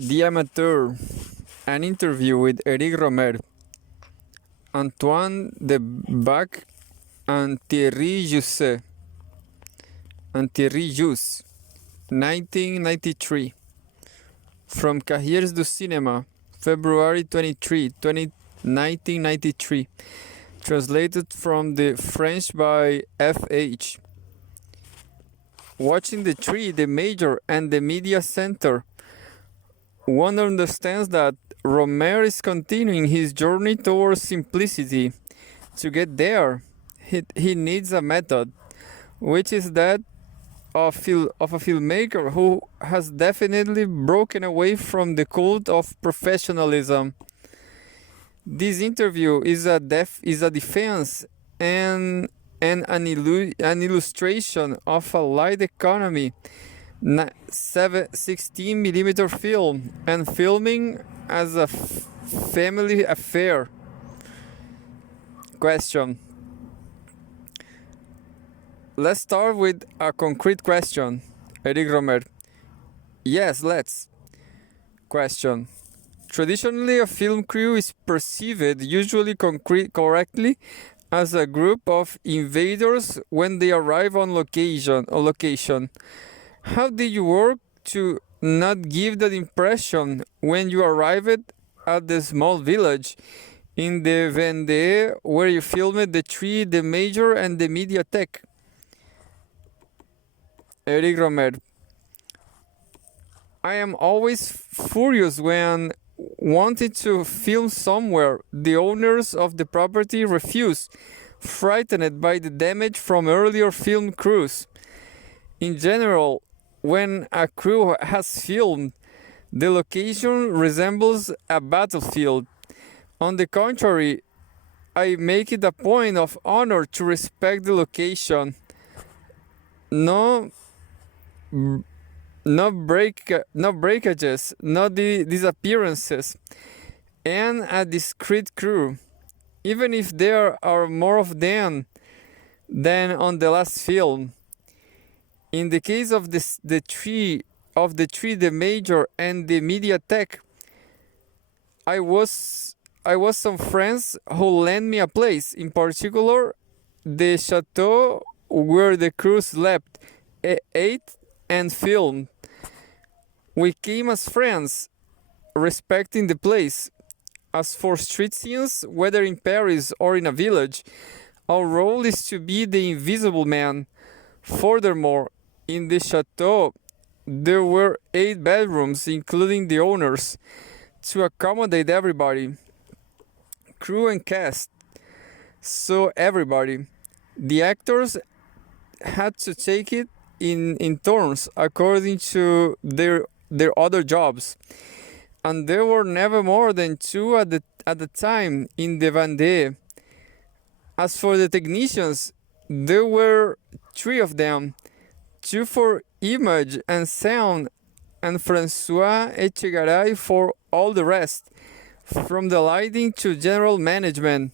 The Amateur, an interview with Eric Rohmer, Antoine de Baecque, and Thierry Jousse, 1993. From Cahiers du Cinéma, February 23, 1993. Translated from the French by F.H. Watching the tree, the major, and the media center, one understands that Rohmer is continuing his journey towards simplicity. To get there, he needs a method, which is that of a filmmaker who has definitely broken away from the cult of professionalism. This interview is a defense and an illustration of a light economy, 16mm film, and filming as a family affair. Question. Let's start with a concrete question. Eric Rohmer. Yes, let's. Question. Traditionally, a film crew is perceived, usually correctly, as a group of invaders when they arrive on location. How did you work to not give that impression when you arrived at the small village in the Vendée where you filmed the tree, the major, and the Mediathèque? Eric Rohmer. I am always furious when wanting to film somewhere the owners of the property refuse, frightened by the damage from earlier film crews. In general, when a crew has filmed, the location resembles a battlefield. On the contrary, I make it a point of honor to respect the location. No breakages, no disappearances, and a discreet crew, even if there are more of them than on the last film. In the case of the tree, the major, and the Mediathèque, I was some friends who lent me a place, in particular the chateau where the crew slept, ate, and filmed. We came as friends, respecting the place. As for street scenes, whether in Paris or in a village, our role is to be the invisible man. Furthermore, in the chateau, there were 8 bedrooms, including the owners, to accommodate everybody, crew and cast. So everybody, the actors had to take it in turns according to their other jobs, and there were never more than 2 at the time in the Vendée. As for the technicians, there were 3 of them, 2 for image and sound, and François Echegaray for all the rest, from the lighting to general management.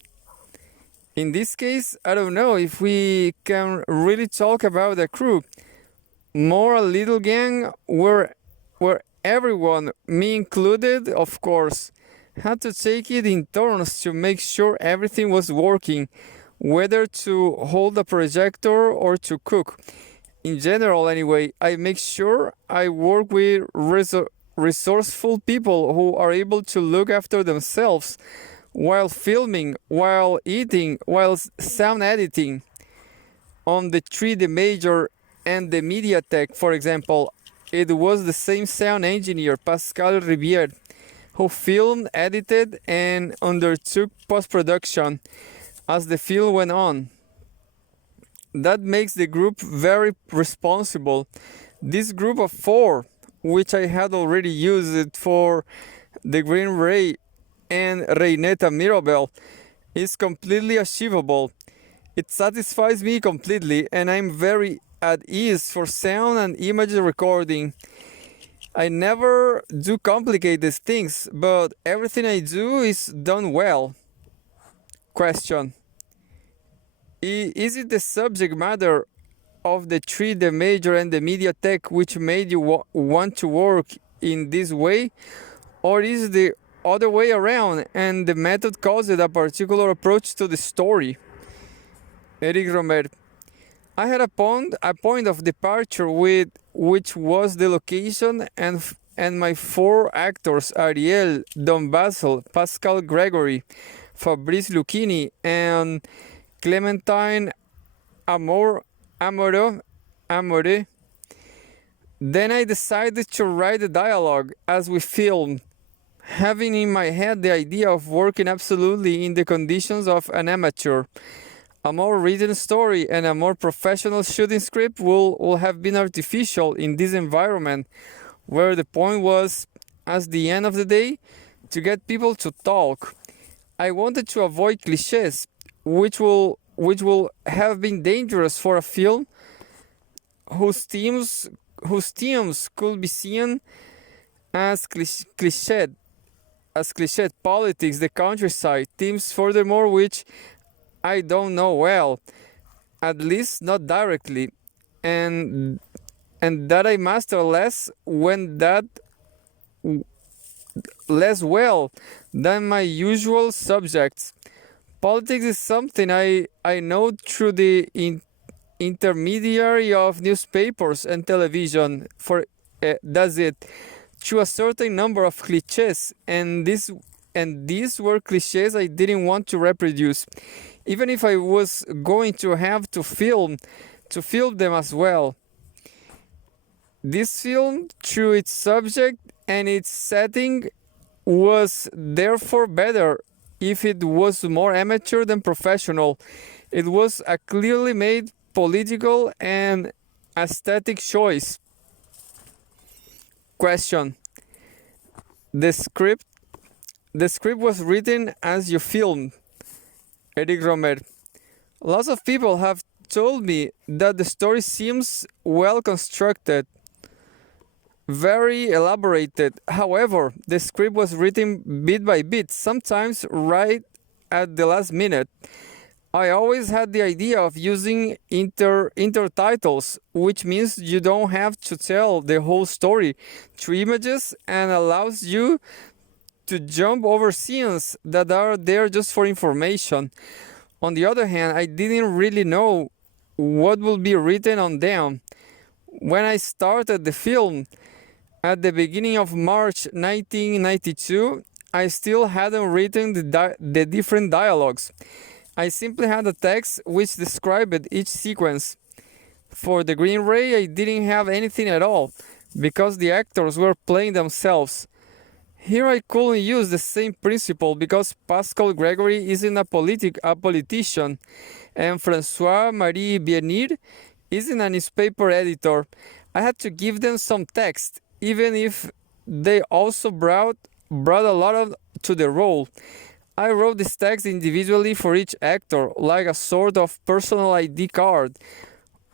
In this case, I don't know if we can really talk about a crew. More a little gang where everyone, me included, of course, had to take it in turns to make sure everything was working, whether to hold a projector or to cook. In general, anyway, I make sure I work with resourceful people who are able to look after themselves while filming, while eating, while sound editing. On the tree, the major, and the Mediathèque, for example, it was the same sound engineer, Pascal Rivière, who filmed, edited, and undertook post-production as the film went on. That makes the group very responsible. This group of 4, which I had already used for The Green Ray and Reinetta Mirabel, is completely achievable. It satisfies me completely, and I'm very at ease for sound and image recording. I never do complicated things, but everything I do is done well. Question. Is it the subject matter of the tree, the major, and the Mediathèque which made you want to work in this way, or is the other way around, and the method caused a particular approach to the story? Eric Rohmer. I had a point of departure with which was the location, and my four actors, Ariel, Don Basil, Pascal Gregory, Fabrice Lucchini, and Clementine Amore. Then I decided to write the dialogue as we filmed, having in my head the idea of working absolutely in the conditions of an amateur. A more written story and a more professional shooting script will have been artificial in this environment, where the point was, at the end of the day, to get people to talk. I wanted to avoid cliches, which will have been dangerous for a film whose themes could be seen as cliched politics, the countryside, themes furthermore which I don't know well, at least not directly, and that I master less well than my usual subjects. Politics is something I know through the intermediary of newspapers and television. Does it through a certain number of cliches, and these were cliches I didn't want to reproduce, even if I was going to have to film them as well. This film, through its subject and its setting, was therefore better if it was more amateur than professional. It was a clearly made political and aesthetic choice. Question. The script was written as you filmed. Eric Rohmer. Lots of people have told me that the story seems well constructed, very elaborated. However, the script was written bit by bit, sometimes right at the last minute. I always had the idea of using intertitles, which means you don't have to tell the whole story through images and allows you to jump over scenes that are there just for information. On the other hand, I didn't really know what would be written on them. When I started the film at the beginning of March 1992, I still hadn't written the different dialogues. I simply had a text which described each sequence. For the Green Ray, I didn't have anything at all, because the actors were playing themselves. Here I couldn't use the same principle because Pascal Gregory isn't a politician, and François-Marie Bienir isn't a newspaper editor. I had to give them some text, even if they also brought a lot to the role. I wrote this text individually for each actor, like a sort of personal ID card,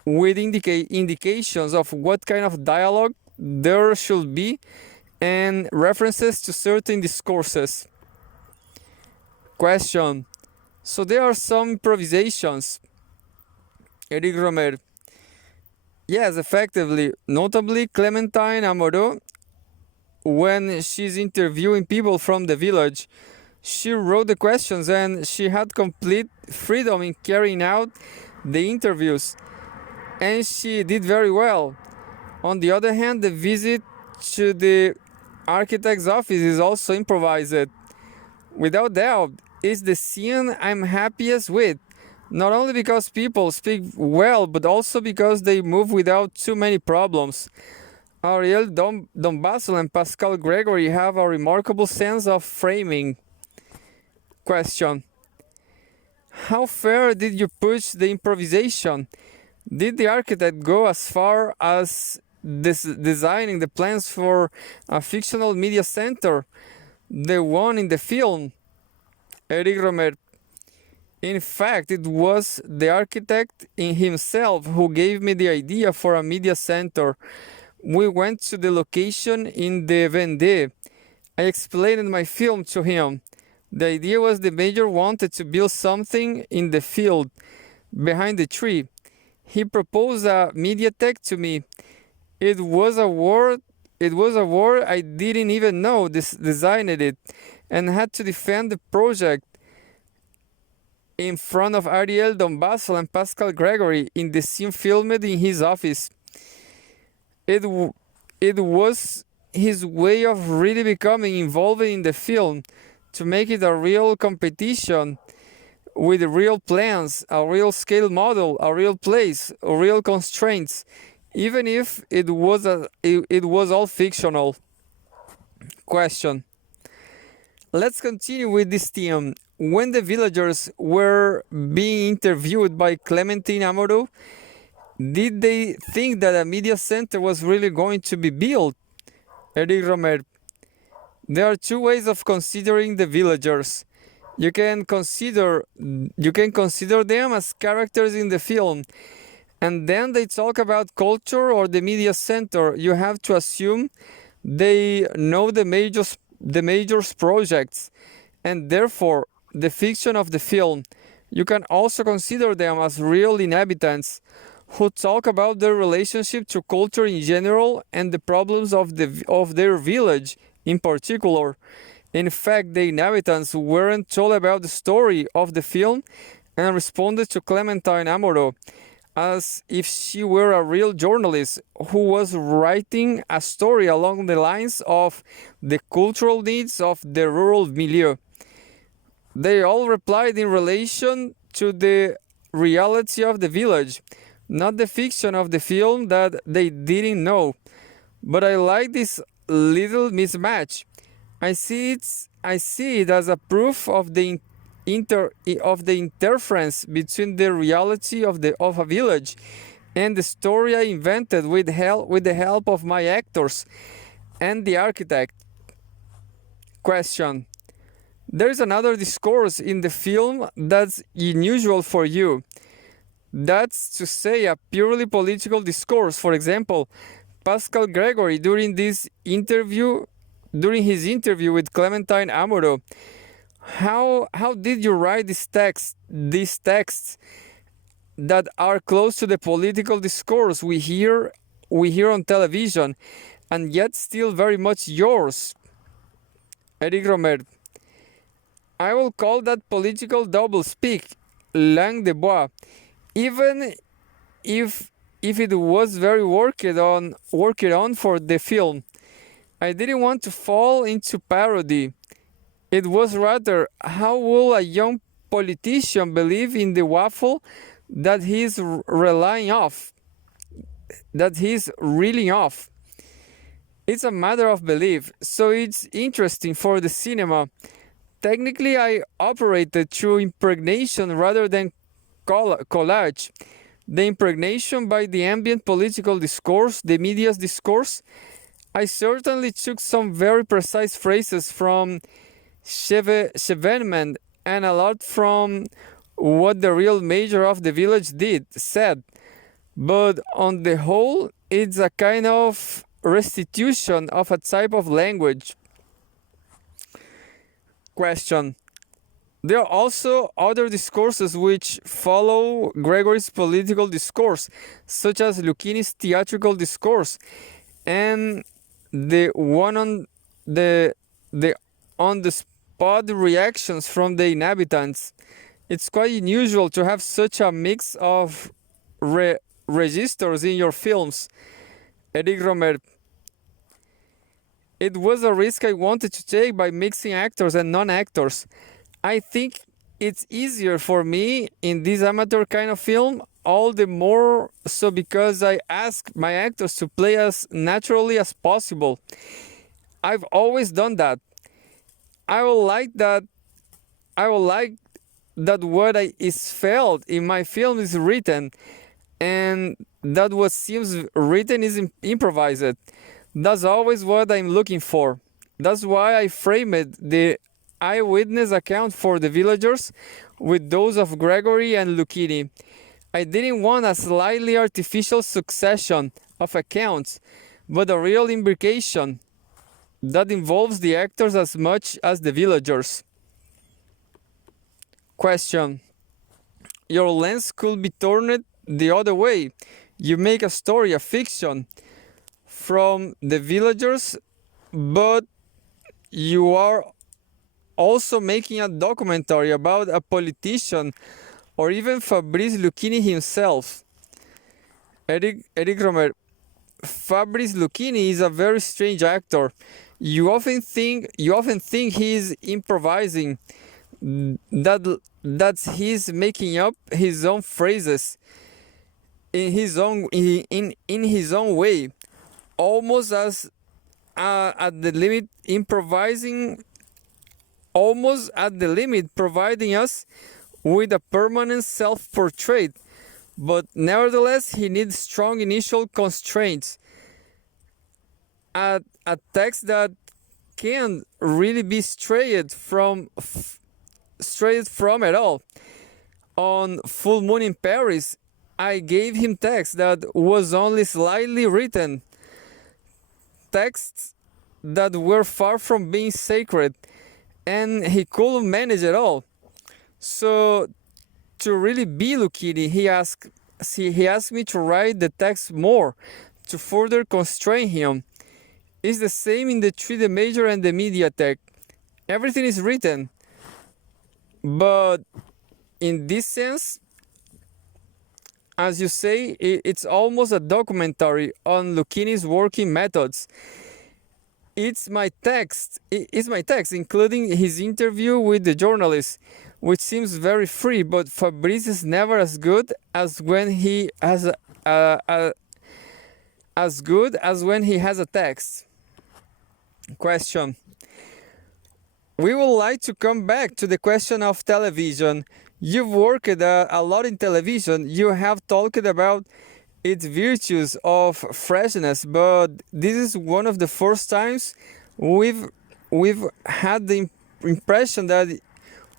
with indications of what kind of dialogue there should be and references to certain discourses. Question. So there are some improvisations. Eric Rohmer. Yes, effectively. Notably, Clementine Amore, when she's interviewing people from the village, she wrote the questions and she had complete freedom in carrying out the interviews, and she did very well. On the other hand, the visit to the architect's office is also improvised. Without doubt, it's the scene I'm happiest with, not only because people speak well, but also because they move without too many problems. Ariel, Don Basil, and Pascal Gregory have a remarkable sense of framing. Question. How far did you push the improvisation? Did the architect go as far as designing the plans for a fictional media center, the one in the film? Eric Rohmer. In fact, it was the architect in himself who gave me the idea for a media center. We went to the location in the Vendée. I explained my film to him. The idea was the mayor wanted to build something in the field behind the tree. He proposed a mediathek to me. It was a word It was a war I didn't even know designed it, and had to defend the project in front of Ariel Dombasel and Pascal Gregory in the scene filmed in his office. It was his way of really becoming involved in the film, to make it a real competition with real plans, a real scale model, a real place, real constraints, even if it was all fictional. Question. Let's continue with this theme. When the villagers were being interviewed by Clementine Amoureux, did they think that a media center was really going to be built? Eric Rohmer. There are two ways of considering the villagers. You can consider them as characters in the film, and then they talk about culture or the media center. You have to assume they know the major projects, and therefore the fiction of the film. You can also consider them as real inhabitants who talk about their relationship to culture in general and the problems of their village in particular. In fact, the inhabitants weren't told about the story of the film and responded to Clementine Amoureux as if she were a real journalist who was writing a story along the lines of the cultural needs of the rural milieu. They all replied in relation to the reality of the village, not the fiction of the film that they didn't know. But I like this little mismatch. I see it as a proof of the interference between the reality of a village and the story I invented with the help of my actors and the architect. Question. There is another discourse in the film that's unusual for you. That's to say, a purely political discourse. For example, Pascal Gregory during his interview with Clementine Amoureux. How did you write these texts that are close to the political discourse we hear on television, and yet still very much yours? Eric Rohmer. I will call that political doublespeak, langue de bois, even if it was very worked on for the film. I didn't want to fall into parody. It was rather, how will a young politician believe in the waffle that he's reeling off? It's a matter of belief, so it's interesting for the cinema. Technically, I operated through impregnation rather than collage. The impregnation by the ambient political discourse, the media's discourse. I certainly took some very precise phrases from Chevènement and a lot from what the real mayor of the village said. But on the whole, it's a kind of restitution of a type of language. Question. There are also other discourses which follow Gregory's political discourse, such as Lucchini's theatrical discourse, and the one on the on-the-spot reactions from the inhabitants. It's quite unusual to have such a mix of registers in your films. Eric Rohmer. It was a risk I wanted to take by mixing actors and non-actors. I think it's easier for me in this amateur kind of film, all the more so because I ask my actors to play as naturally as possible. I've always done that. I will like that what is felt in my film is written, and that what seems written is improvised. That's always what I'm looking for. That's why I framed the eyewitness account for the villagers with those of Gregory and Lucchini. I didn't want a slightly artificial succession of accounts, but a real imbrication that involves the actors as much as the villagers. Question. Your lens could be turned the other way. You make a story, a fiction, from the villagers, but you are also making a documentary about a politician or even Fabrice Lucchini himself. Eric Rohmer, Fabrice Lucchini is a very strange actor. You often think he is improvising, that he's making up his own phrases in his own way, almost as at the limit improvising, almost at the limit providing us with a permanent self-portrait. But nevertheless, he needs strong initial constraints. A text that can't really be strayed from at all. On Full Moon in Paris, I gave him text that was only slightly written, texts that were far from being sacred, and he couldn't manage it all. So to really be Lucchini, he asked me to write the text more, to further constrain him. It's the same in the 3D major and the Mediatek. Everything is written, but in this sense, as you say, it's almost a documentary on Lucchini's working methods. It's my text, including his interview with the journalist, which seems very free, but Fabrice is never as good as when he has a text. Question. We would like to come back to the question of television. You've worked a lot in television. You have talked about its virtues of freshness, but this is one of the first times we've had the impression that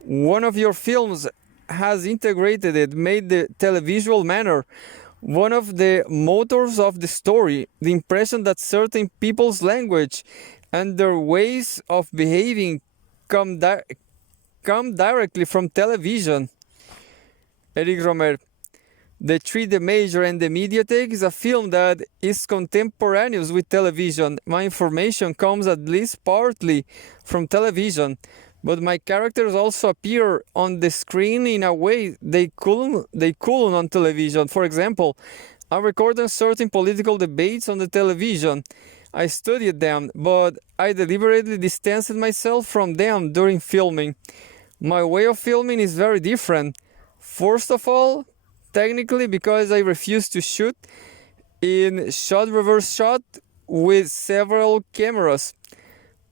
one of your films has integrated it, made the televisual manner one of the motors of the story, the impression that certain people's language and their ways of behaving come directly from television. Eric Rohmer, The 3D Major and the Mediatek is a film that is contemporaneous with television. My information comes at least partly from television, but my characters also appear on the screen in a way they couldn't on television. For example, I recorded certain political debates on the television. I studied them, but I deliberately distanced myself from them during filming. My way of filming is very different. First of all, technically, because I refuse to shoot in reverse shot with several cameras.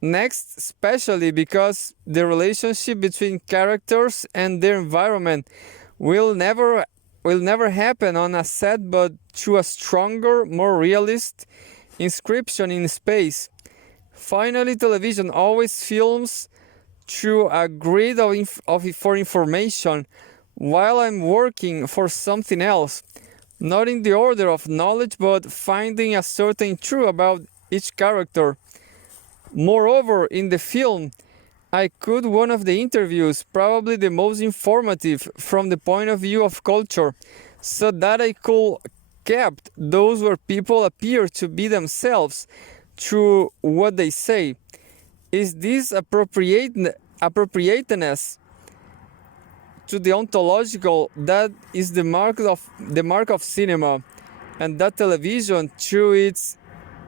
Next, especially because the relationship between characters and their environment will never happen on a set, but through a stronger, more realist inscription in space. Finally, television always films through a grid for information, while I'm working for something else, not in the order of knowledge, but finding a certain truth about each character. Moreover, in the film, I cut one of the interviews, probably the most informative from the point of view of culture, so that I could kept those where people appear to be themselves through what they say. Is this appropriateness to the ontological that is the mark of cinema, and that television, through its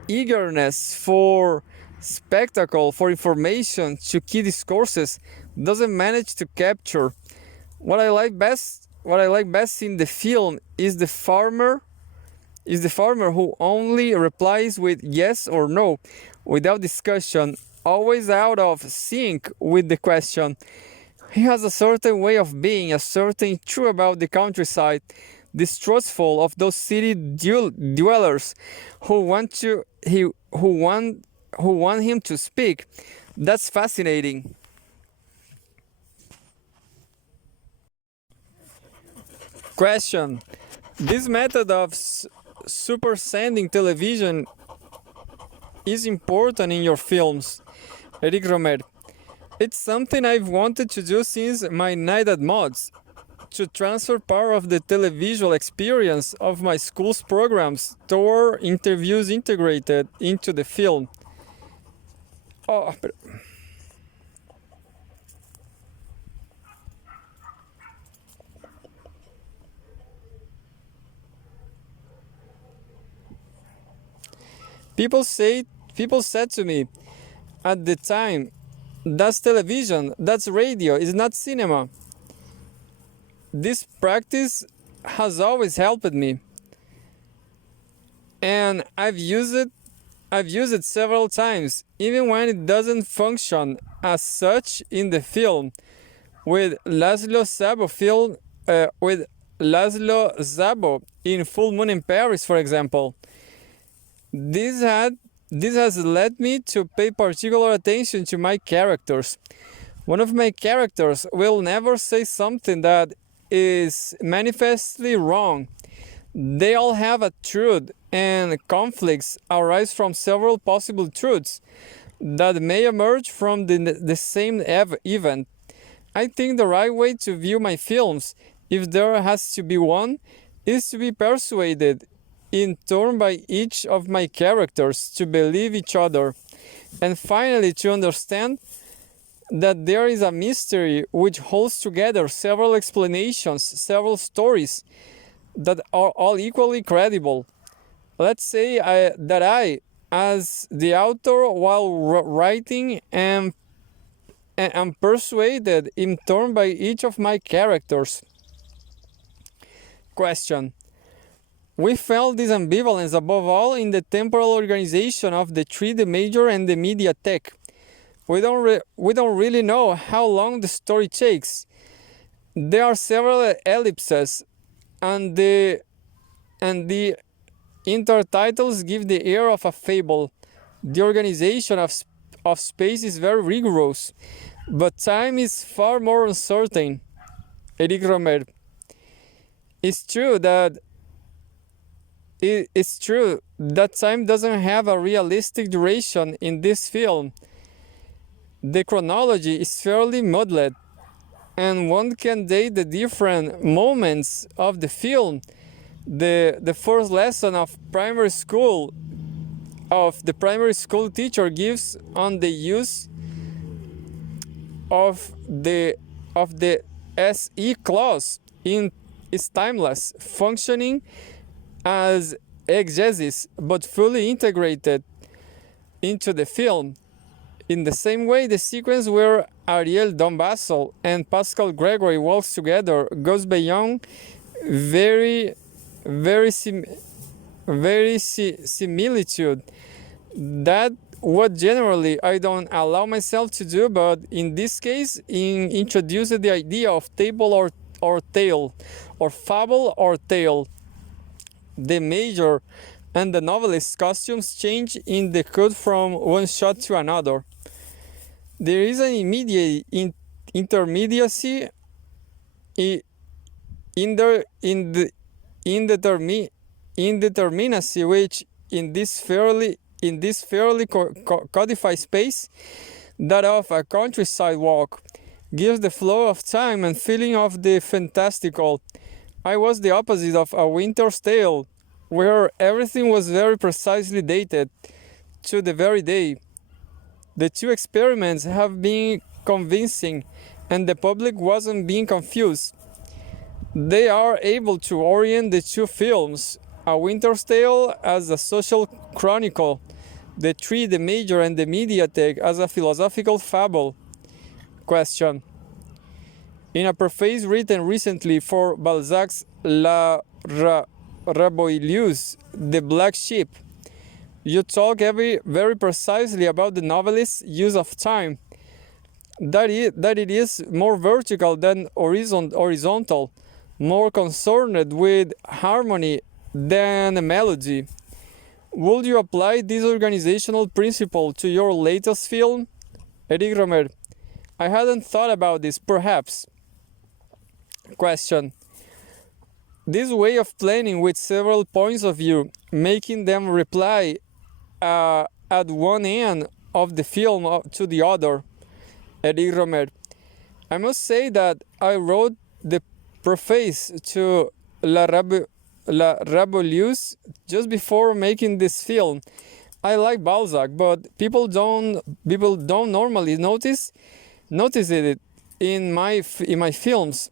eagerness for spectacle, for information, to key discourses, doesn't manage to capture. What I like best in the film is the farmer who only replies with yes or no, without discussion, always out of sync with the question. He has a certain way of being, a certain truth about the countryside, distrustful of those city dwellers who want him to speak. That's fascinating. Question. This method of supersending television is important in your films. Eric Rohmer. It's something I've wanted to do since my night at Mods, to transfer part of the televisual experience of my school's programs toward interviews integrated into the film. Oh, but people said to me at the time, that's television, that's radio, it's not cinema. This practice has always helped me, and I've used it several times, even when it doesn't function as such in the film. With Laszlo Szabo in Full Moon in Paris, for example. This has led me to pay particular attention to my characters. One of my characters will never say something that is manifestly wrong. They all have a truth, and conflicts arise from several possible truths that may emerge from the same event. I think the right way to view my films, if there has to be one, is to be persuaded in turn by each of my characters to believe each other, and finally to understand that there is a mystery which holds together several explanations, several stories that are all equally credible. Let's say that I, as the author, while writing, am persuaded in turn by each of my characters. Question. We felt this ambivalence above all in the temporal organization of the three, the major and the mediatek. We don't really know how long the story takes. There are several ellipses, and the intertitles give the air of a fable. The organization of space is very rigorous, but time is far more uncertain. Eric Rohmer. It's true that time doesn't have a realistic duration in this film. The chronology is fairly muddled, and one can date the different moments of the film. The first lesson of the primary school teacher gives on the use of the SE clause is timeless, functioning as exegesis, but fully integrated into the film. In the same way, the sequence where Ariel Dombassel and Pascal Gregory walks together goes beyond similitude. That what generally I don't allow myself to do, but in this case, introduced the idea of table or tale, or fable or tale. The major and the novelist's costumes change in the cut from one shot to another. There is an immediate intermediacy indeterminacy which in this fairly codified space, that of a countryside walk, gives the flow of time and feeling of the fantastical. I was the opposite of A Winter's Tale, where everything was very precisely dated to the very day. The two experiments have been convincing, and the public wasn't being confused. They are able to orient the two films, A Winter's Tale as a social chronicle, the three, the major and the mediatek, as a philosophical fable. Question. In a preface written recently for Balzac's La Rabouilleuse, The Black Sheep, you talk very precisely about the novelist's use of time, that it is more vertical than horizontal, more concerned with harmony than a melody. Would you apply this organizational principle to your latest film? Eric Rohmer. I hadn't thought about this, perhaps. Question. This way of planning with several points of view, making them reply at one end of the film to the other. Eric Rohmer. I must say that I wrote the preface to La Rabelais just before making this film. I like Balzac, but people don't normally notice it in my films.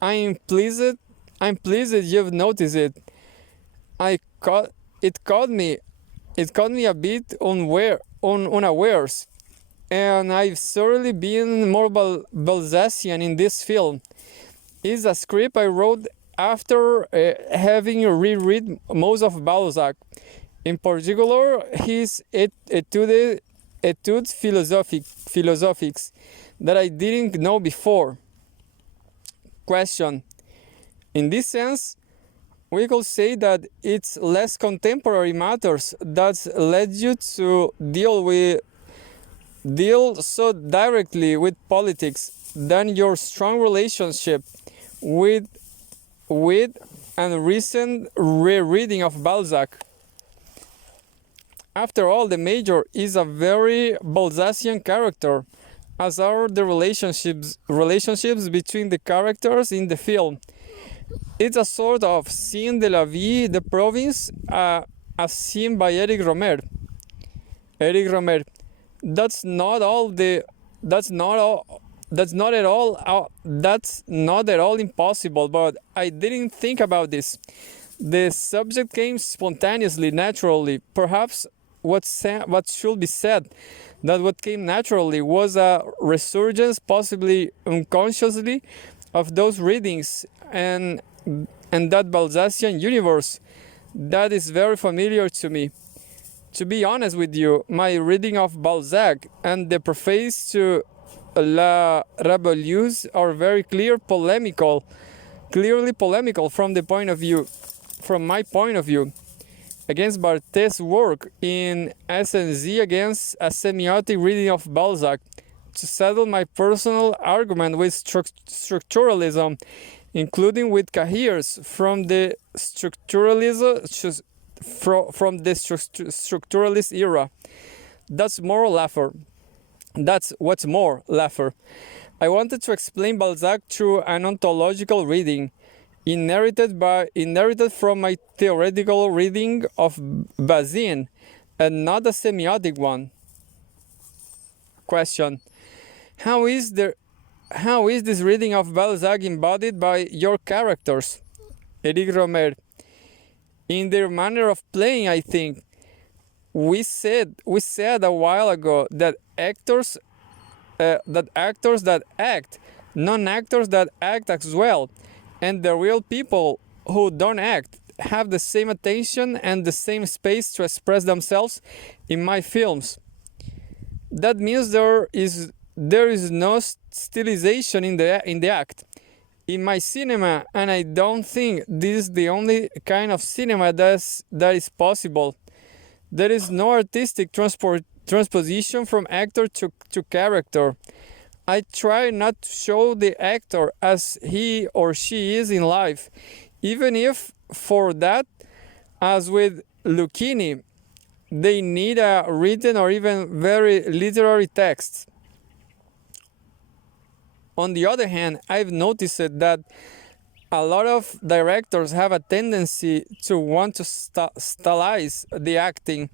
I'm pleased. I'm pleased you've noticed it. I caught it caught me. It caught me a bit unawares, and I've certainly been more Balzacian in this film. It's a script I wrote after having reread most of Balzac, in particular his Etudes philosophiques that I didn't know before. Question. In this sense, we could say that it's less contemporary matters that led you to deal so directly with politics than your strong relationship with and recent rereading of Balzac. After all, the Major is a very Balzacian character, as are the relationships between the characters in the film. It's a sort of scene de la vie de province, as seen by Eric Rohmer. That's not at all impossible, but I didn't think about this. The subject came spontaneously, naturally. Perhaps what should be said, that what came naturally was a resurgence, possibly unconsciously, of those readings and that Balzacian universe that is very familiar to me. To be honest with you, my reading of Balzac and the preface to La Rabelais are very clearly polemical from my point of view, against Barthés's work in S&Z against a semiotic reading of Balzac, to settle my personal argument with structuralism, including with Carrier's from the structuralist era. That's what's more, Laffer. I wanted to explain Balzac through an ontological reading, inherited from my theoretical reading of Bazin, and not a semiotic one. Question. How is this reading of Balzac embodied by your characters? Eric Rohmer. In their manner of playing, I think. We said a while ago that actors that act, non-actors that act as well, and the real people who don't act have the same attention and the same space to express themselves in my films. That means there is no stylization in the act. In my cinema, and I don't think this is the only kind of cinema that is possible, there is no artistic transposition from actor to character. I try not to show the actor as he or she is in life, even if for that, as with Lucchini, they need a written or even very literary text. On the other hand, I've noticed that a lot of directors have a tendency to want to stylize the acting,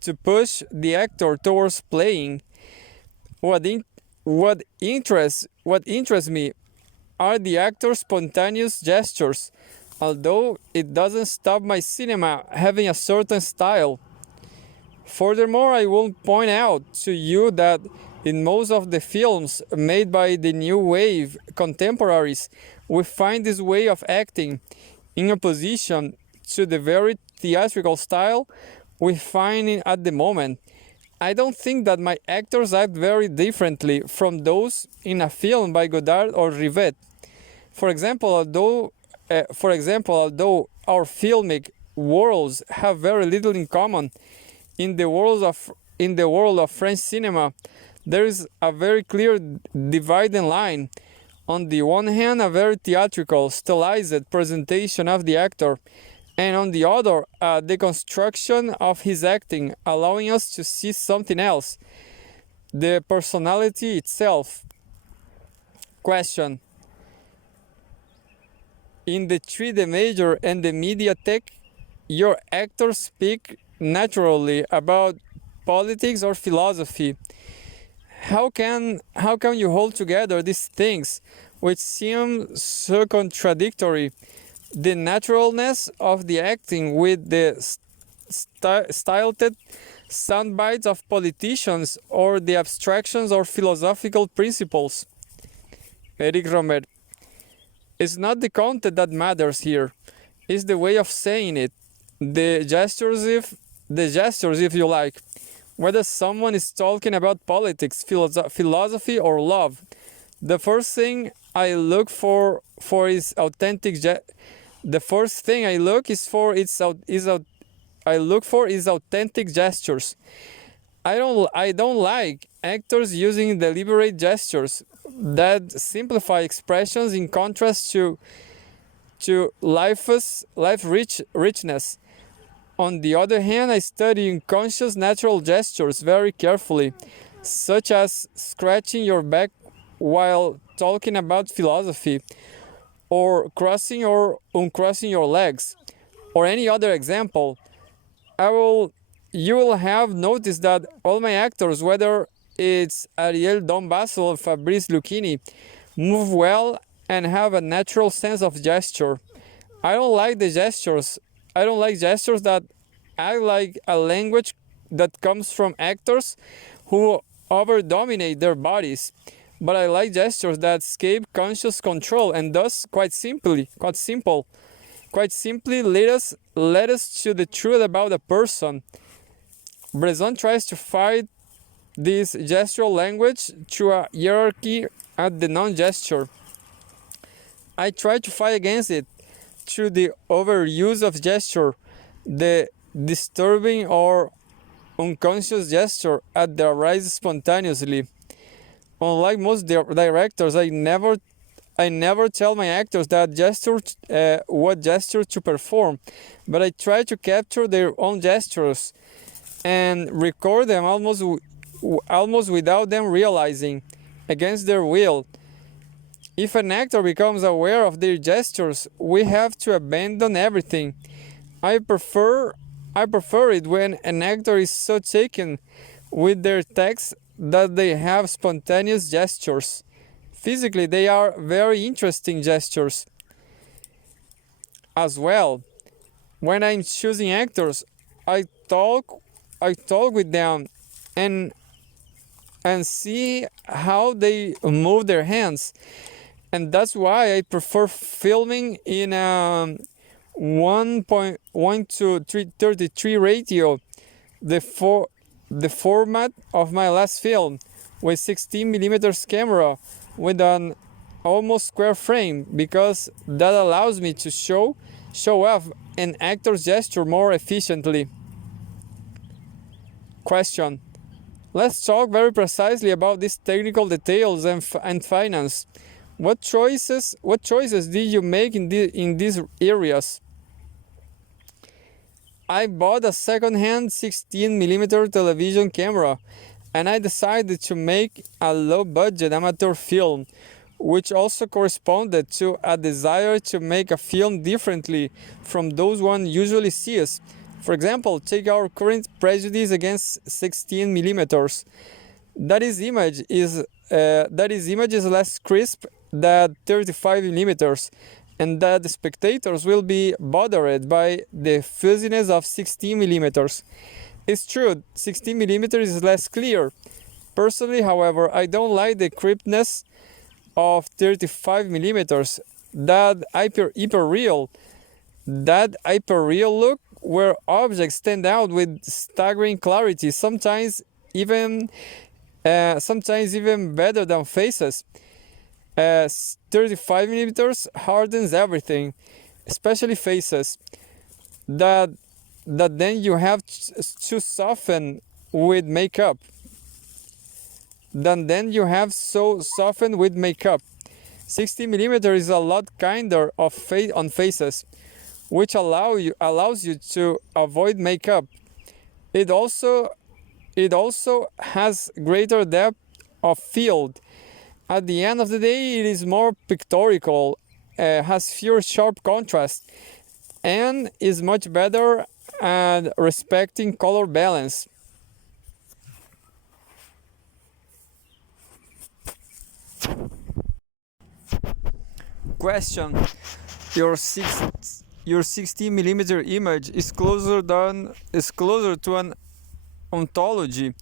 to push the actor towards playing. What interests me are the actor's spontaneous gestures, although it doesn't stop my cinema having a certain style. Furthermore, I will point out to you that in most of the films made by the New Wave contemporaries, we find this way of acting in opposition to the very theatrical style we find at the moment. I don't think that my actors act very differently from those in a film by Godard or Rivette. For example, although our filmic worlds have very little in common, in the world of French cinema, there is a very clear dividing line. On the one hand, a very theatrical, stylized presentation of the actor, and on the other, a deconstruction of his acting, allowing us to see something else, the personality itself. Question. In the 3D major and the MediaTek, your actors speak naturally about politics or philosophy. How can you hold together these things which seem so contradictory? The naturalness of the acting with the stilted sound bites of politicians or the abstractions or philosophical principles. Eric Rohmer. It's not the content that matters here. It's the way of saying it. The gestures if you like. Whether someone is talking about politics, philosophy or love. The first thing I look for is authentic the first thing I look is for I look for is authentic gestures. I don't like actors using deliberate gestures that simplify expressions in contrast to richness. On the other hand, I study unconscious natural gestures very carefully, such as scratching your back while talking about philosophy, or crossing or uncrossing your legs, or any other example. You will have noticed that all my actors, whether it's Ariel Dombasso or Fabrice Lucchini, move well and have a natural sense of gesture. I don't like the gestures. I don't like gestures that act like a language that comes from actors who over dominate their bodies. But I like gestures that escape conscious control and thus quite simply let us to the truth about a person. Bresson tries to fight this gestural language through a hierarchy at the non-gesture. I try to fight against it through the overuse of gesture, the disturbing or unconscious gesture that arises spontaneously. Unlike most directors, I never tell my actors what gesture to perform, but I try to capture their own gestures and record them almost without them realizing, against their will. If an actor becomes aware of their gestures, we have to abandon everything. I prefer it when an actor is so taken with their text that they have spontaneous gestures. Physically, they are very interesting gestures as well. When I'm choosing actors, I talk with them and see how they move their hands. And that's why I prefer filming in a 1.1 to 33 ratio, the format of my last film, with 16mm camera with an almost square frame, because that allows me to show off an actor's gesture more efficiently. Question. Let's talk very precisely about these technical details and finance. What choices did you make in these areas? I bought a second-hand 16mm television camera, and I decided to make a low-budget amateur film, which also corresponded to a desire to make a film differently from those one usually sees. For example, take our current prejudice against 16mm. That image is less crisp than 35mm, and that the spectators will be bothered by the fuzziness of 16mm. It's true, 16mm is less clear. Personally, however, I don't like the crispness of 35mm, that hyper-real look where objects stand out with staggering clarity, sometimes even better than faces. 35mm hardens everything, especially faces, that then you have to soften with makeup. Then you have so softened with makeup. 60mm is a lot kinder on faces, which allows you to avoid makeup. It also has greater depth of field. At the end of the day, it is more pictorial has fewer sharp contrast and is much better at respecting color balance. Question: Your 16 millimeter image is closer to an ontology,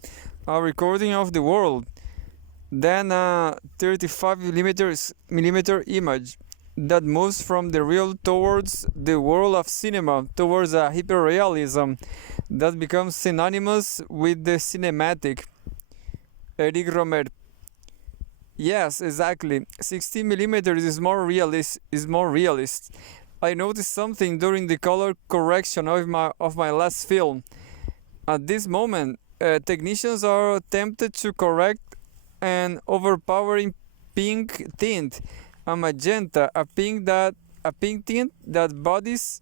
a recording of the world, than a 35 millimeter image that moves from the real towards the world of cinema, towards a hyperrealism that becomes synonymous with the cinematic. Eric Rohmer: Yes, exactly. 16 millimeters is more realist. I noticed something during the color correction of my last film. At this moment, technicians are tempted to correct an overpowering pink tint, a magenta, a pink tint that bodies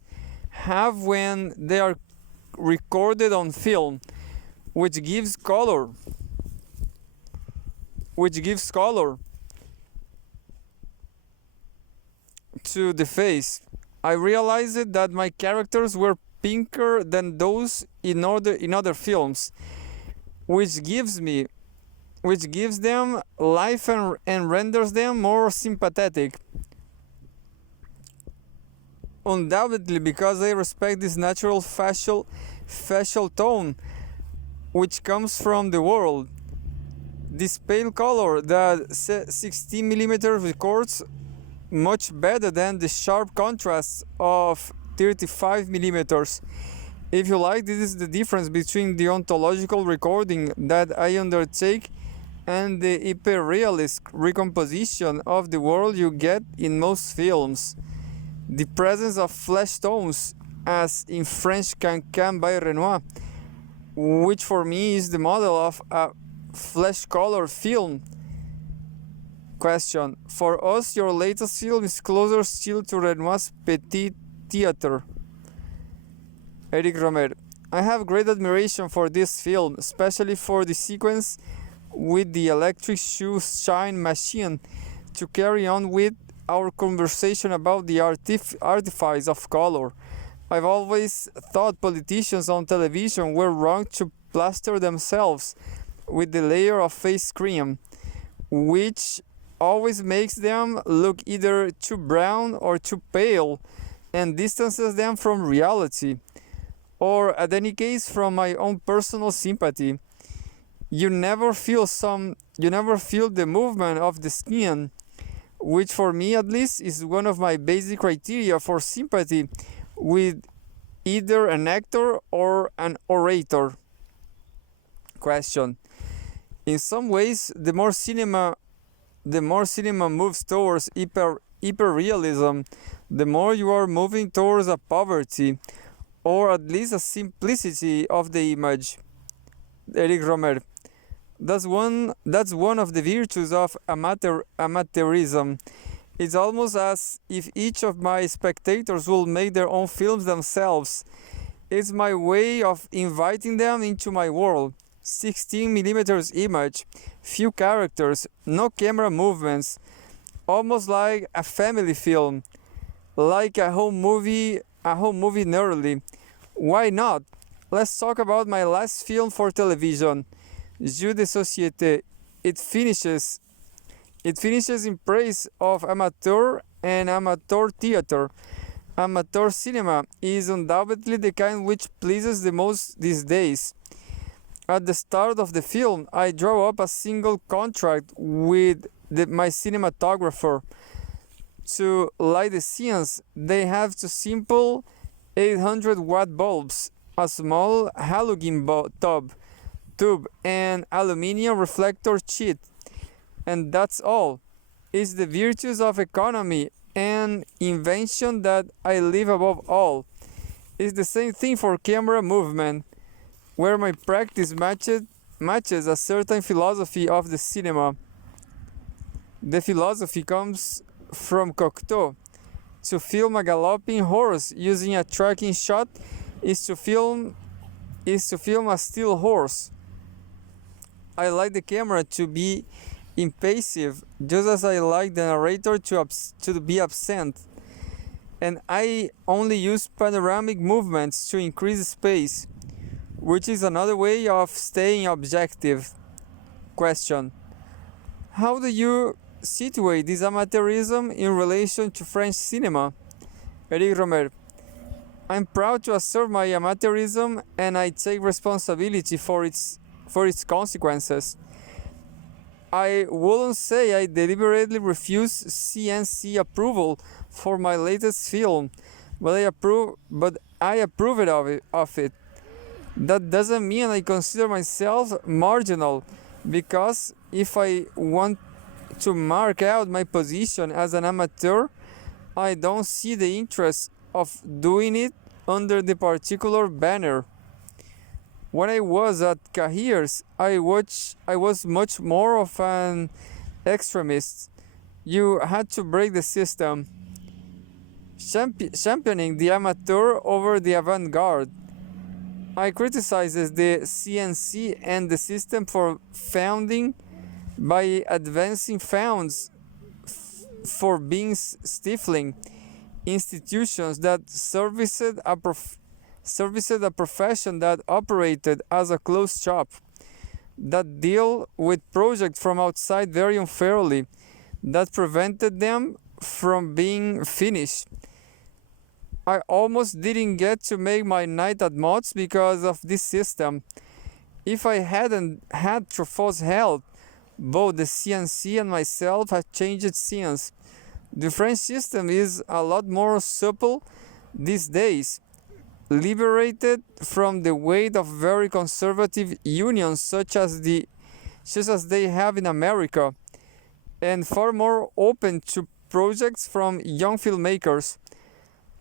have when they are recorded on film, which gives color to the face. I realized that my characters were pinker than those in other films, which gives them life and renders them more sympathetic. Undoubtedly, because I respect this natural facial tone which comes from the world. This pale color that 16 millimeters records much better than the sharp contrasts of 35 millimeters. If you like, this is the difference between the ontological recording that I undertake and the hyperrealist recomposition of the world you get in most films. The presence of flesh tones, as in French Cancan by Renoir, which for me is the model of a flesh color film. Question: For us, your latest film is closer still to Renoir's Petit Theatre. Eric Rohmer: I have great admiration for this film, especially for the sequence with the electric shoe shine machine, to carry on with our conversation about the artifice of color. I've always thought politicians on television were wrong to plaster themselves with the layer of face cream, which always makes them look either too brown or too pale and distances them from reality, or at any case from my own personal sympathy. You never feel the movement of the skin, which for me at least is one of my basic criteria for sympathy with either an actor or an orator. Question: In some ways, the more cinema moves towards hyperrealism, the more you are moving towards a poverty, or at least a simplicity of the image. Eric Rohmer: That's one of the virtues of amateurism. It's almost as if each of my spectators will make their own films themselves. It's my way of inviting them into my world. 16 millimeters image, few characters, no camera movements, almost like a family film, like a home movie nearly. Why not? Let's talk about my last film for television, Jeux de Société. It finishes in praise of amateur and amateur theater. Amateur cinema is undoubtedly the kind which pleases the most these days. At the start of the film, I draw up a single contract with my cinematographer. To light the scenes, they have two simple 800-watt bulbs, a small halogen tube, and aluminium reflector sheet. And that's all. It's the virtues of economy and invention that I live above all. It's the same thing for camera movement, where my practice matches a certain philosophy of the cinema. The philosophy comes from Cocteau. To film a galloping horse using a tracking shot is to film a still horse. I like the camera to be impassive, just as I like the narrator to be absent. And I only use panoramic movements to increase space, which is another way of staying objective. Question: how do you situate this amateurism in relation to French cinema? Eric Rohmer: I'm proud to assert my amateurism and I take responsibility for its consequences. I wouldn't say I deliberately refuse CNC approval for my latest film, but I approve of it. That doesn't mean I consider myself marginal, because if I want to mark out my position as an amateur, I don't see the interest of doing it under the particular banner. When I was at Cahiers, I was much more of an extremist. You had to break the system, championing the amateur over the avant-garde. I criticized the CNC and the system for founding by advancing founds for being stifling institutions that serviced a profession that operated as a closed shop, that deal with projects from outside very unfairly, that prevented them from being finished. I almost didn't get to make my night at Mott's because of this system. If I hadn't had Truffaut's help, both the CNC and myself had changed since. The French system is a lot more supple these days, liberated from the weight of very conservative unions such as they have in America, and far more open to projects from young filmmakers.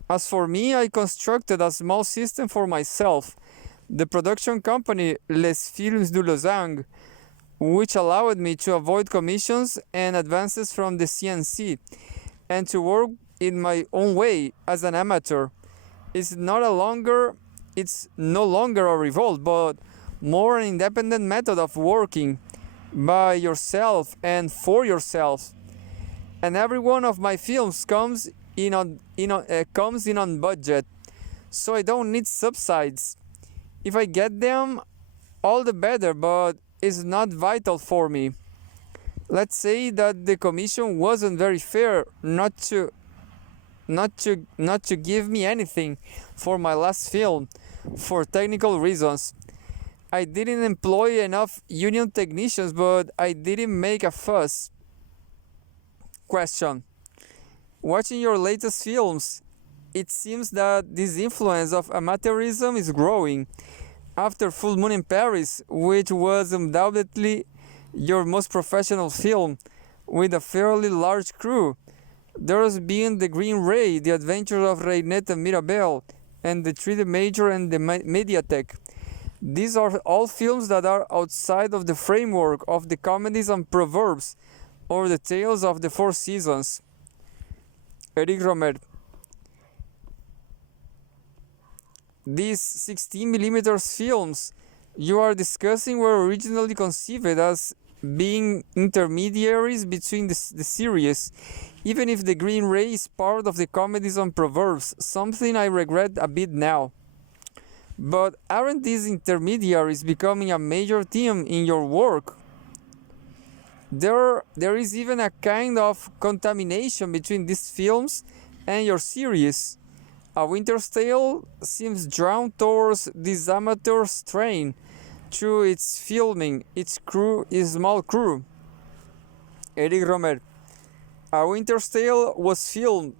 As for me, I constructed a small system for myself, the production company Les Films de Lausanne, which allowed me to avoid commissions and advances from the CNC, and to work in my own way as an amateur. It's no longer a revolt, but more an independent method of working by yourself and for yourself. And every one of my films comes in on budget, so I don't need subsides. If I get them, all the better, but it's not vital for me. Let's say that the commission wasn't very fair not to give me anything for my last film for technical reasons. I didn't employ enough union technicians, but I didn't make a fuss. Question: watching your latest films, it seems that this influence of amateurism is growing. After Full Moon in Paris, which was undoubtedly your most professional film, with a fairly large crew, there's been The Green Ray, The Adventures of Reinette and Mirabelle, and The Three Major and the Mediatek. These are all films that are outside of the framework of the comedies and proverbs, or the tales of the Four Seasons. Eric Rohmer: these 16mm films you are discussing were originally conceived as being intermediaries between the series, even if The Green Ray is part of the comedies and proverbs, something I regret a bit now. But aren't these intermediaries becoming a major theme in your work? There is even a kind of contamination between these films and your series. A Winter's Tale seems drawn towards this amateur strain through its filming, its small crew. Eric Rohmer: A Winter's Tale was filmed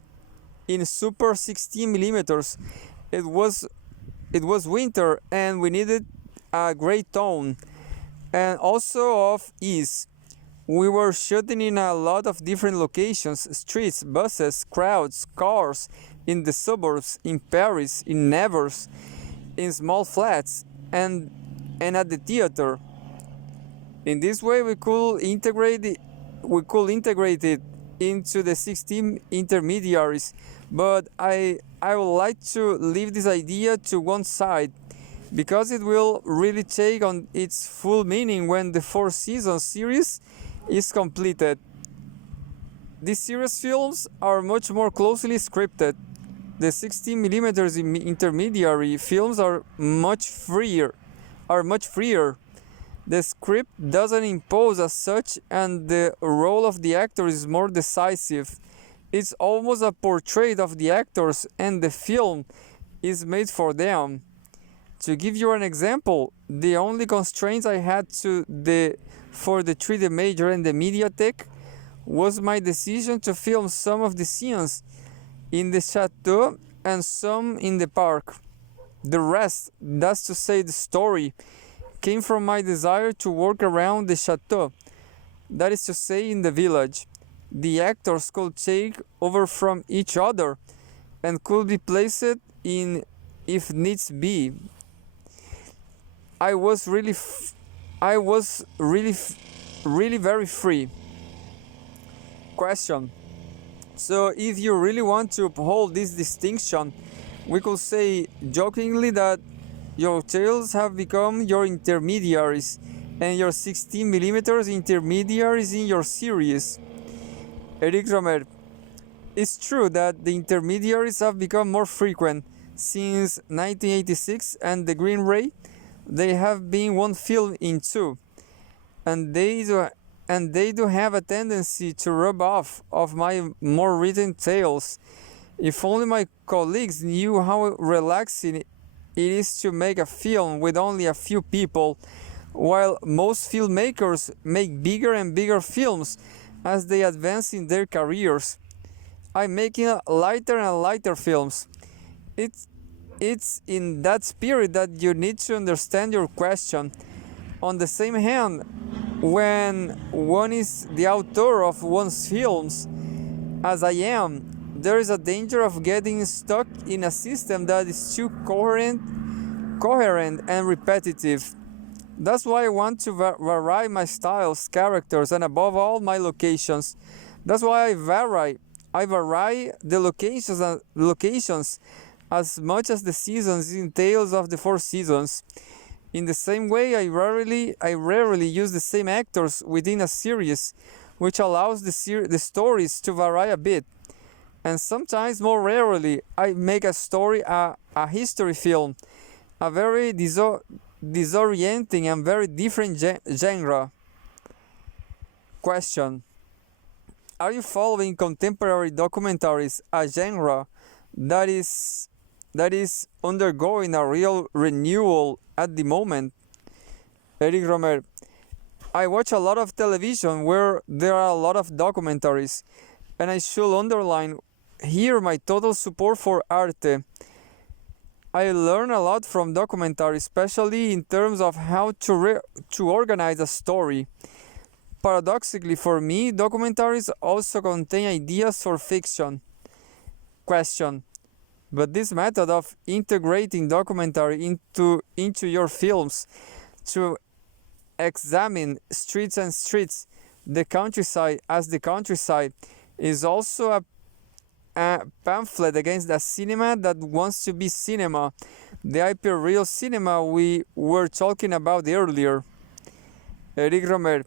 in super 16mm. It was winter and we needed a great tone and also of ease. We were shooting in a lot of different locations: streets, buses, crowds, cars, in the suburbs, in Paris, in Nevers, in small flats, and at the theater. In this way, we could integrate it into the 16 intermediaries. But I would like to leave this idea to one side, because it will really take on its full meaning when the Four Seasons series is completed. These series films are much more closely scripted. The 16mm intermediary films are much freer. The script doesn't impose as such, and the role of the actor is more decisive. It's almost a portrait of the actors, and the film is made for them. To give you an example, the only constraints I had for the 3D Major and the Mediatek was my decision to film some of the scenes in the chateau and some in the park. The rest, that's to say the story, came from my desire to work around the chateau, that is to say in the village. The actors could take over from each other and could be placed in if needs be. I was really very free. Question. So if you really want to uphold this distinction, we could say jokingly that your tales have become your intermediaries and your 16mm intermediaries in your series. Eric Rohmer. It's true that the intermediaries have become more frequent. Since 1986 and The Green Ray, they have been one film in two. And they do have a tendency to rub off of my more written tales. If only my colleagues knew how relaxing it is to make a film with only a few people, while most filmmakers make bigger and bigger films as they advance in their careers. I'm making lighter and lighter films. It's in that spirit that you need to understand your question. On the same hand, when one is the author of one's films, as I am, there is a danger of getting stuck in a system that is too coherent and repetitive. That's why I want to vary my styles, characters, and above all, my locations. That's why I vary the locations as much as the seasons in Tales of the Four Seasons. In the same way, I rarely use the same actors within a series, which allows the stories to vary a bit. And sometimes, more rarely, I make a story a history film, a very disorienting and very different genre. Question. Are you following contemporary documentaries, a genre that is undergoing a real renewal at the moment? Eric Rohmer. I watch a lot of television where there are a lot of documentaries, and I should underline here my total support for arte. I learn a lot from documentaries, especially in terms of how to organize a story. Paradoxically for me, documentaries also contain ideas for fiction. Question. But this method of integrating documentary into your films to examine streets, the countryside as the countryside, is also a pamphlet against the cinema that wants to be cinema, the hyper-real cinema we were talking about earlier. Eric Rohmer.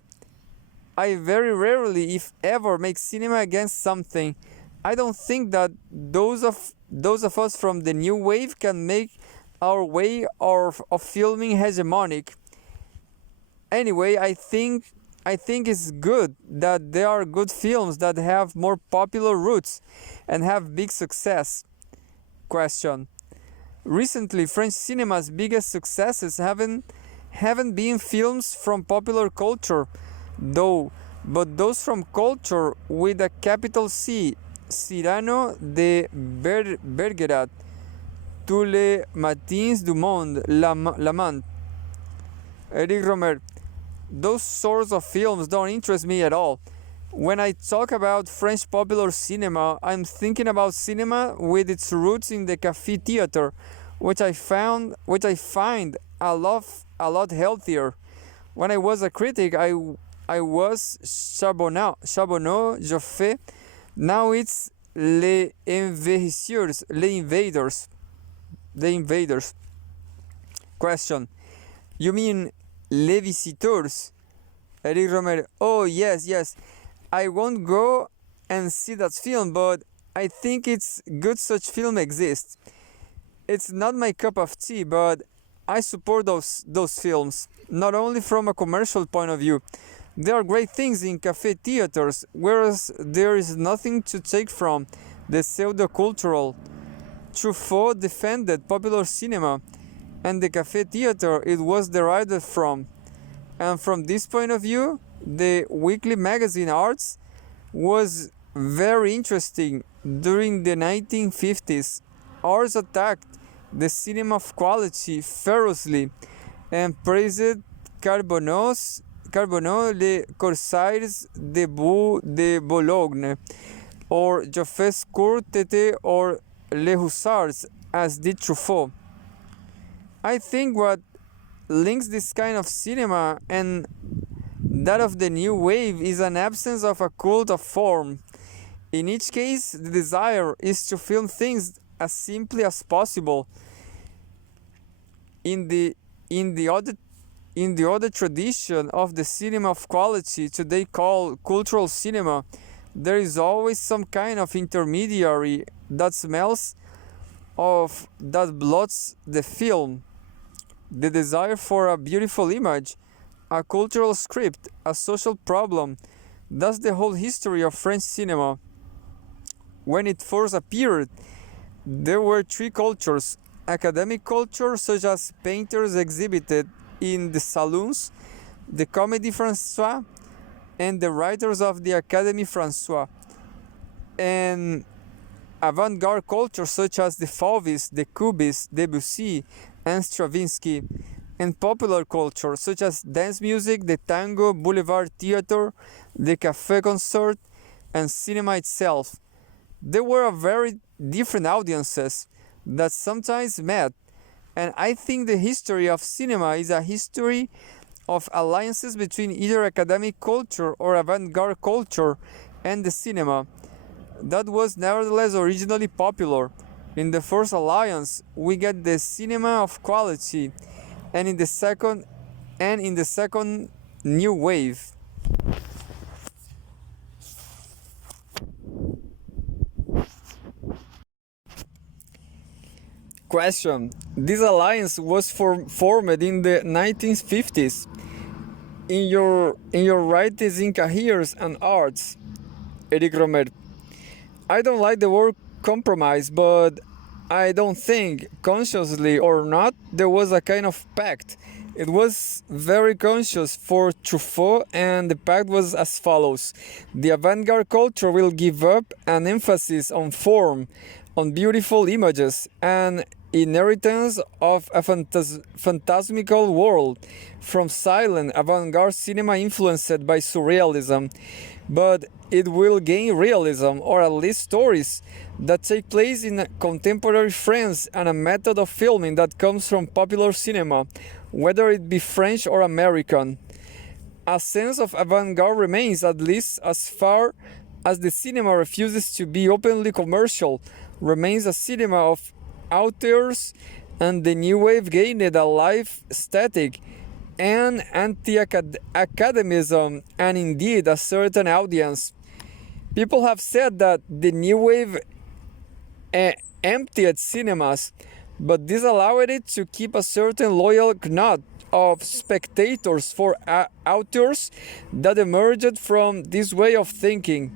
I very rarely, if ever, make cinema against something. I don't think that those of us from the new wave can make our way of filming hegemonic. Anyway, I think it's good that there are good films that have more popular roots and have big success. Question. Recently, French cinema's biggest successes haven't been films from popular culture, though, but those from culture with a capital C. Cyrano de Bergerac, Tous les matins du monde, L'Amant. Eric Rohmer. Those sorts of films don't interest me at all. When I talk about French popular cinema, I'm thinking about cinema with its roots in the café theater, which I find a lot healthier. When I was a critic, I was Charbonneau, Joffé. Now it's les invaders. Question. You mean les visiteurs? Eric Rohmer. Oh, yes, yes. I won't go and see that film, but I think it's good such film exists. It's not my cup of tea, but I support those films, not only from a commercial point of view. There are great things in cafe theaters, whereas there is nothing to take from the pseudo-cultural. Truffaut defended popular cinema, and the cafe theater it was derived from. And from this point of view, the weekly magazine Arts was very interesting during the 1950s. Arts attacked the cinema of quality ferociously and praised Carbonneau, Les Corsaires de Boulogne, or Joffes Courtete, or Les Hussards, as did Truffaut. I think what links this kind of cinema and that of the new wave is an absence of a cult of form. In each case, the desire is to film things as simply as possible. In the other tradition of the cinema of quality today called cultural cinema, there is always some kind of intermediary that smells of that blots the film. The desire for a beautiful image, a cultural script, a social problem. That's the whole history of French cinema. When it first appeared, there were three cultures: academic culture, such as painters exhibited in the salons, the Comédie Française, and the writers of the Académie Française, and avant-garde culture, such as the Fauvists, the Cubists, Debussy, and Stravinsky, and popular culture, such as dance music, the tango, boulevard theater, the café concert, and cinema itself. There were very different audiences that sometimes met, and I think the history of cinema is a history of alliances between either academic culture or avant-garde culture and the cinema. That was nevertheless originally popular. In the first alliance, we get the cinema of quality, and in the second, new wave. Question: this alliance was formed in the 1950s. In your writings in Careers and Arts, Eric Rohmer. I don't like the word compromise, but I don't think, consciously or not, there was a kind of pact. It was very conscious for Truffaut, and the pact was as follows: the avant-garde culture will give up an emphasis on form, on beautiful images, and inheritance of a phantasmical world from silent avant-garde cinema influenced by surrealism, but it will gain realism, or at least stories that take place in contemporary France, and a method of filming that comes from popular cinema, whether it be French or American. A sense of avant-garde remains, at least as far as the cinema refuses to be openly commercial, remains a cinema of auteurs, and the new wave gained a life static and anti-academism, and indeed a certain audience. People have said that the new wave emptied cinemas, but this allowed it to keep a certain loyal knot of spectators for auteurs that emerged from this way of thinking.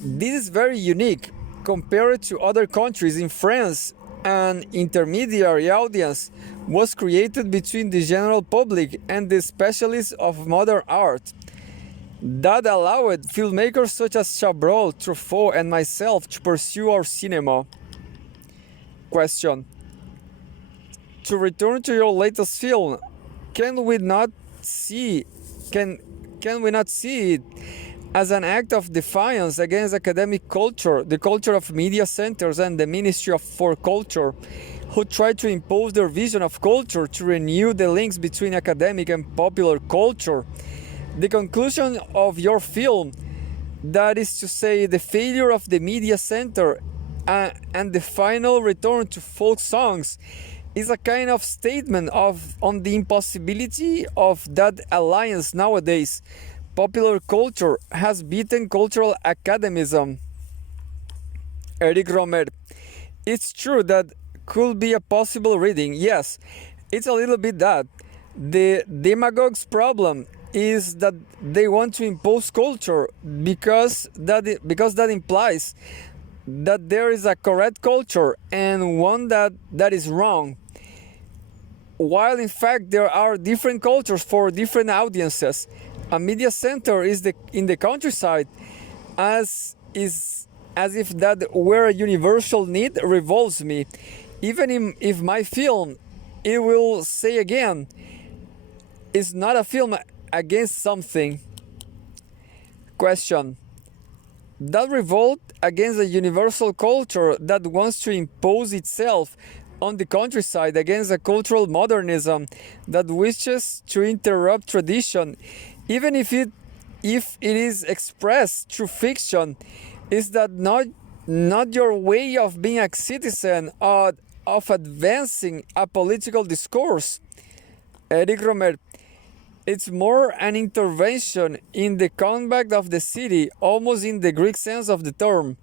This is very unique compared to other countries. In France, an intermediary audience was created between the general public and the specialists of modern art. That allowed filmmakers such as Chabrol, Truffaut, and myself to pursue our cinema. Question: to return to your latest film, can we not see it as an act of defiance against academic culture, the culture of media centers and the Ministry for Culture, who try to impose their vision of culture to renew the links between academic and popular culture? The conclusion of your film, that is to say, the failure of the media center and the final return to folk songs, is a kind of statement on the impossibility of that alliance nowadays. Popular culture has beaten cultural academism. Eric Rohmer. It's true that could be a possible reading. Yes, it's a little bit that. The demagogues' problem is that they want to impose culture because that implies that there is a correct culture and one that is wrong. While in fact there are different cultures for different audiences. A media center is in the countryside as if that were a universal need revolves me. Even if my film, it will say again, is not a film against something. Question. That revolt against a universal culture that wants to impose itself on the countryside, against a cultural modernism that wishes to interrupt tradition, even if it is expressed through fiction, is that not your way of being a citizen or of advancing a political discourse? Eric Rohmer. It's more an intervention in the conduct of the city, almost in the Greek sense of the term.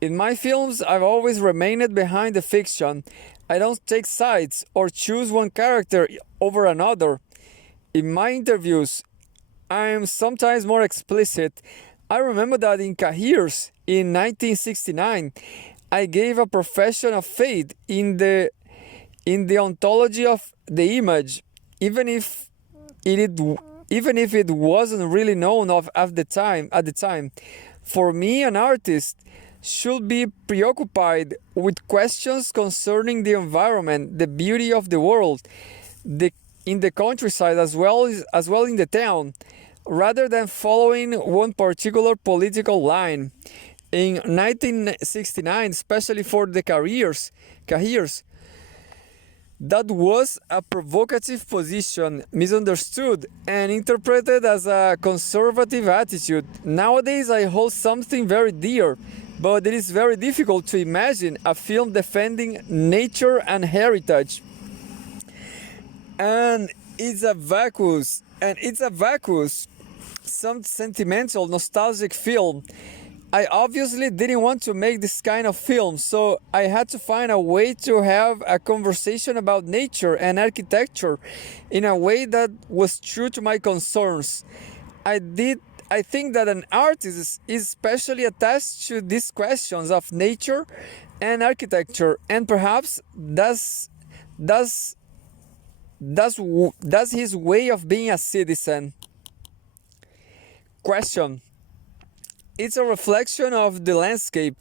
In my films, I've always remained behind the fiction. I don't take sides or choose one character over another. In my interviews, I am sometimes more explicit. I remember that in Cahiers in 1969, I gave a profession of faith in the ontology of the image, even if it wasn't really known at the time. For me, an artist should be preoccupied with questions concerning the environment, the beauty of the world, in the countryside as well in the town, rather than following one particular political line. In 1969, especially for the Cahiers, that was a provocative position, misunderstood and interpreted as a conservative attitude. Nowadays I hold something very dear, but it is very difficult to imagine a film defending nature and heritage. And it's a vacuous, some sentimental, nostalgic film. I obviously didn't want to make this kind of film, so I had to find a way to have a conversation about nature and architecture in a way that was true to my concerns. I think that an artist is especially attached to these questions of nature and architecture, and perhaps that's his way of being a citizen. Question. It's a reflection of the landscape,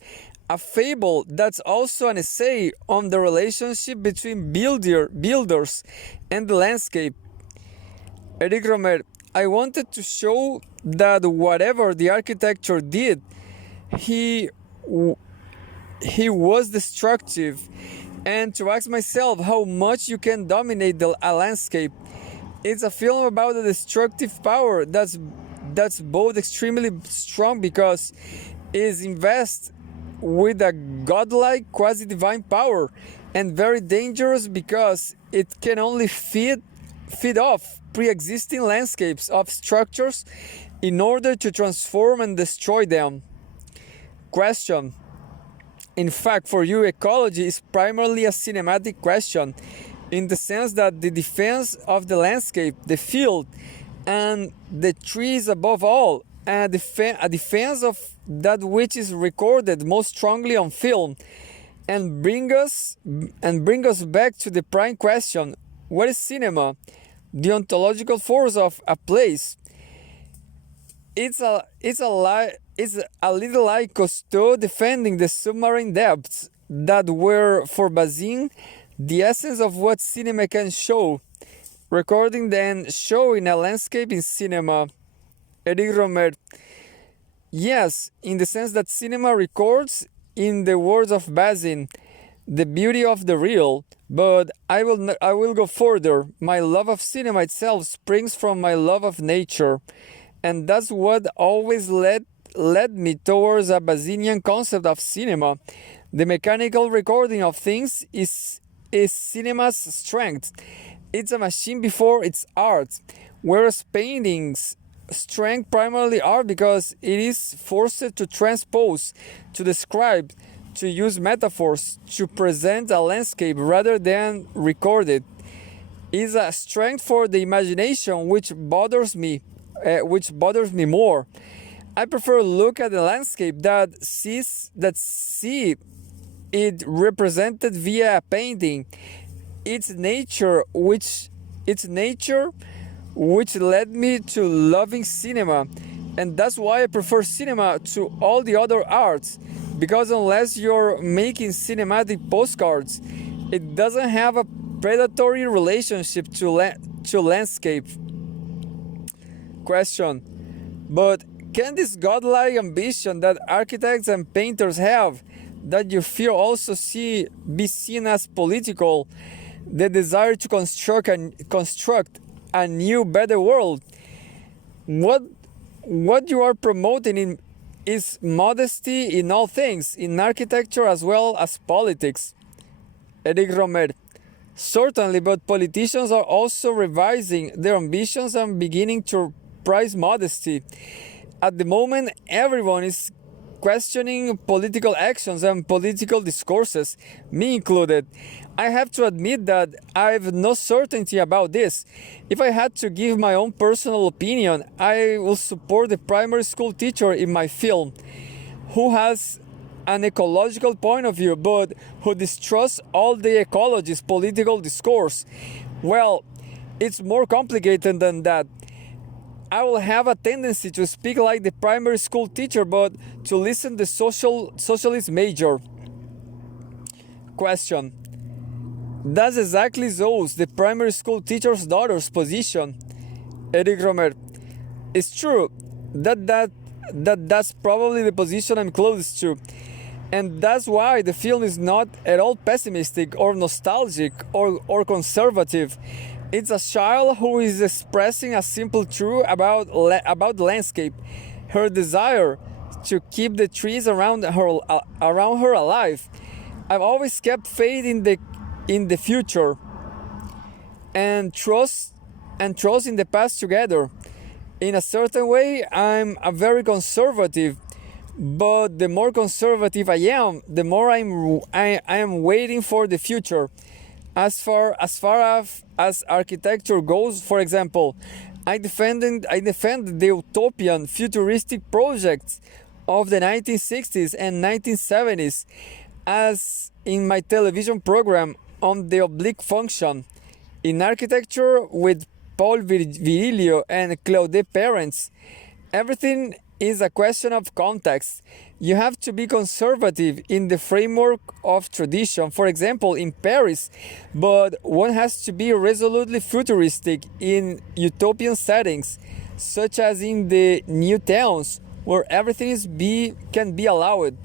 a fable that's also an essay on the relationship between builders and the landscape. Eric Rohmer. I wanted to show that whatever the architecture did, he was destructive, and to ask myself how much you can dominate a landscape. It's a film about the destructive power that's both extremely strong because it is invested with a godlike quasi-divine power, and very dangerous because it can only feed off pre-existing landscapes of structures in order to transform and destroy them. Question. In fact, for you, ecology is primarily a cinematic question, in the sense that the defense of the landscape, the field, and the trees above all, and a defense of that which is recorded most strongly on film, and bring us back to the prime question: what is cinema? The ontological force of a place. It's a little like Cousteau defending the submarine depths that were for Bazin the essence of what cinema can show, recording and showing a landscape in cinema. Eric Rohmer. Yes, in the sense that cinema records, in the words of Bazin, the beauty of the real. But I will go further. My love of cinema itself springs from my love of nature, and that's what always led me towards a Bazinian concept of cinema. The mechanical recording of things is is cinema's strength. It's a machine before it's art, whereas paintings strength primarily art because it is forced to transpose, to describe, to use metaphors, to present a landscape rather than record it. Is a strength for the imagination which bothers me more. I prefer look at the landscape that see it represented via a painting. Its nature which led me to loving cinema, and that's why I prefer cinema to all the other arts, because unless you're making cinematic postcards, it doesn't have a predatory relationship to landscape. Question: but can this godlike ambition that architects and painters have, that you fear also be seen as political, the desire to construct a new, better world? What you are promoting is modesty in all things, in architecture as well as politics. Eric Rohmer: certainly, but politicians are also revising their ambitions and beginning to prize modesty. At the moment, everyone is questioning political actions and political discourses, me included. I have to admit that I have no certainty about this. If I had to give my own personal opinion, I will support the primary school teacher in my film, who has an ecological point of view, but who distrusts all the ecologist's political discourse. Well, it's more complicated than that. I will have a tendency to speak like the primary school teacher, but to listen the socialist major. Question: that's exactly Jousse, the primary school teacher's daughter's position. Eric Rohmer: it's true that's probably the position I'm closest to. And that's why the film is not at all pessimistic or nostalgic or conservative. It's a child who is expressing a simple truth about landscape, her desire to keep the trees around her alive. I've always kept faith in the future and trust in the past together. In a certain way, I'm a very conservative, but the more conservative I am, the more I am waiting for the future. As far as architecture goes, for example, I defend the utopian futuristic projects of the 1960s and 1970s, as in my television program on the oblique function. In architecture, with Paul Virilio and Claude Parents, everything is a question of context. You have to be conservative in the framework of tradition, for example, in Paris, but one has to be resolutely futuristic in utopian settings, such as in the new towns, where everything can be allowed.